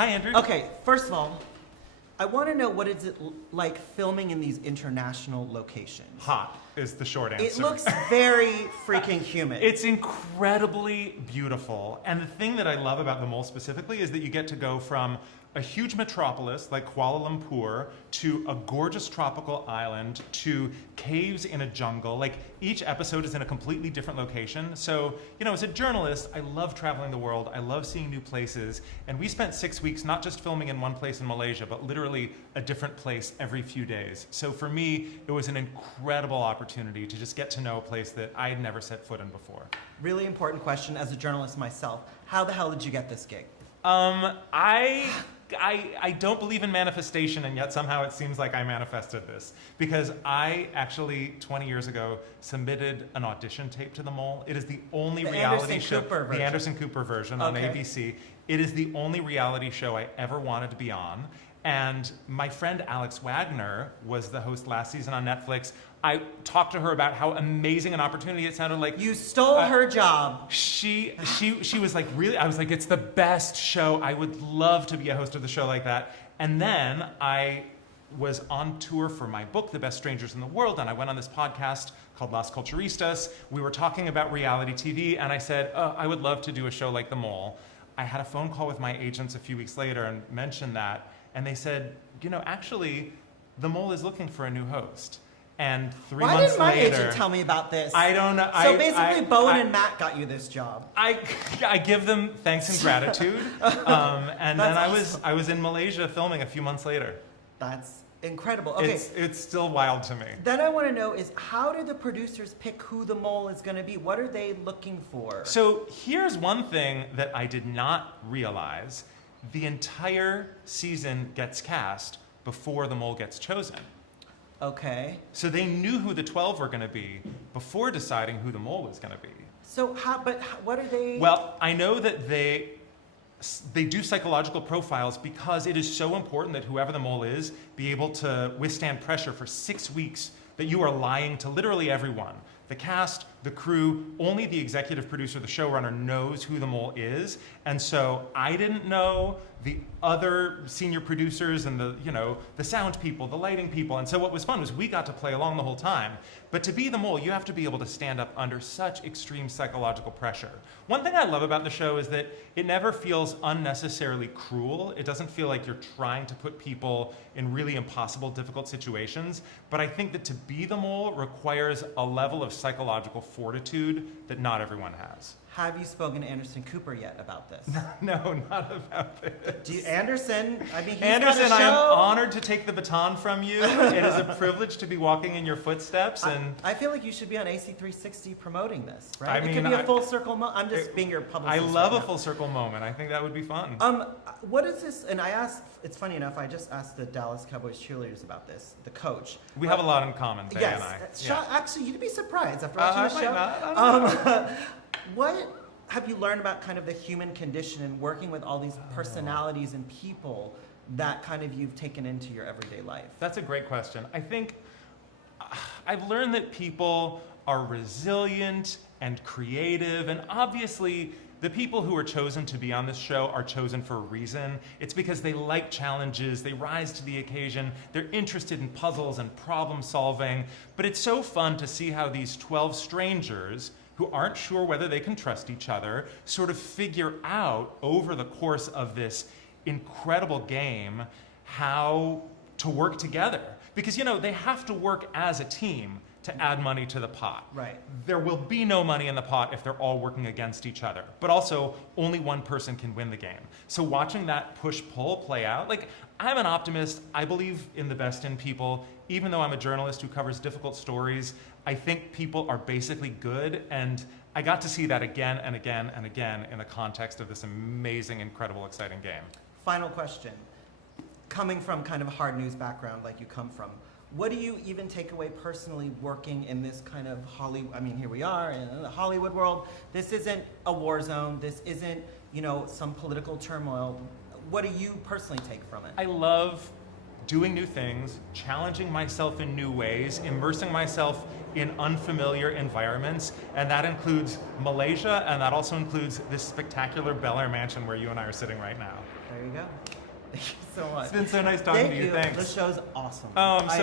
Hi, Andrew. Okay, first of all, I want to know what is it like filming in these international locations? Hot is the short answer. It looks very freaking humid. It's incredibly beautiful. And the thing that I love about the mole specifically is that you get to go from a huge metropolis like Kuala Lumpur to a gorgeous tropical island to caves in a jungle. Like each episode is in a completely different location. So, as a journalist, I love traveling the world. I love seeing new places. And we spent 6 weeks not just filming in one place in Malaysia, but literally a different place every few days. So for me, it was an incredible opportunity to just get to know a place that I had never set foot in before. Really important question as a journalist myself. How the hell did you get this gig? I don't believe in manifestation, and yet somehow it seems like I manifested this. Because I actually, 20 years ago, submitted an audition tape to The Mole. It is the only reality show. The Anderson Cooper version on ABC. It is the only reality show I ever wanted to be on. And my friend Alex Wagner was the host last season on Netflix. I talked to her about how amazing an opportunity it sounded like. You stole her job. She was like, really? I was like, it's the best show. I would love to be a host of the show like that. And then I was on tour for my book, The Best Strangers in the World, and I went on this podcast called Las Culturistas. We were talking about reality TV, and I said, I would love to do a show like The Mole. I had a phone call with my agents a few weeks later and mentioned that. And they said, actually, The Mole is looking for a new host. And 3 months later... Why didn't my agent tell me about this? I don't know. So basically, Bowen and Matt got you this job. I give them thanks and gratitude. And then awesome. I was in Malaysia filming a few months later. That's incredible. Okay. It's still wild to me. Then I want to know is, how do the producers pick who the mole is going to be? What are they looking for? So here's one thing that I did not realize. The entire season gets cast before the mole gets chosen. Okay. So they knew who the 12 were going to be before deciding who the mole was going to be. So what are they? Well, I know that they do psychological profiles because it is so important that whoever the mole is be able to withstand pressure for 6 weeks, that you are lying to literally everyone. The cast, the crew, only the executive producer, the showrunner, knows who the mole is. And so I didn't know, the other senior producers and the sound people, the lighting people. And so what was fun was we got to play along the whole time. But to be the mole, you have to be able to stand up under such extreme psychological pressure. One thing I love about the show is that it never feels unnecessarily cruel. It doesn't feel like you're trying to put people in really impossible, difficult situations. But I think that to be the mole requires a level of psychological fortitude that not everyone has. Have you spoken to Anderson Cooper yet about this? No, not about this. Anderson, I mean, he's Anderson, got a show. I am honored to take the baton from you. It is a privilege to be walking in your footsteps. And I feel like you should be on AC360 promoting this, right? I mean, it could be a full circle moment. I'm just being your publicist. I love a full circle moment. I think that would be fun. What is this? And I asked, it's funny enough, I just asked the Dallas Cowboys cheerleaders about this, the coach. We have a lot in common, Faye and I. Yes. Actually, you'd be surprised after watching the show. What have you learned about kind of the human condition and working with all these personalities and people that kind of you've taken into your everyday life? That's a great question. I think I've learned that people are resilient and creative, and obviously the people who are chosen to be on this show are chosen for a reason. It's because they like challenges, they rise to the occasion, they're interested in puzzles and problem solving. But it's so fun to see how these 12 strangers who aren't sure whether they can trust each other sort of figure out over the course of this incredible game how to work together. Because, they have to work as a team to add money to the pot. Right. There will be no money in the pot if they're all working against each other. But also, only one person can win the game. So watching that push-pull play out, I'm an optimist. I believe in the best in people. Even though I'm a journalist who covers difficult stories, I think people are basically good. And I got to see that again and again and again in the context of this amazing, incredible, exciting game. Final question. Coming from kind of a hard news background like you come from, what do you even take away personally working in this kind of Hollywood? I mean, here we are in the Hollywood world. This isn't a war zone. This isn't, some political turmoil. What do you personally take from it? I love doing new things, challenging myself in new ways, immersing myself in unfamiliar environments, and that includes Malaysia, and that also includes this spectacular Bel Air mansion where you and I are sitting right now. There you go. Thank you so much. It's been so nice talking to you. Thank Thanks. The show's awesome. Oh, I'm so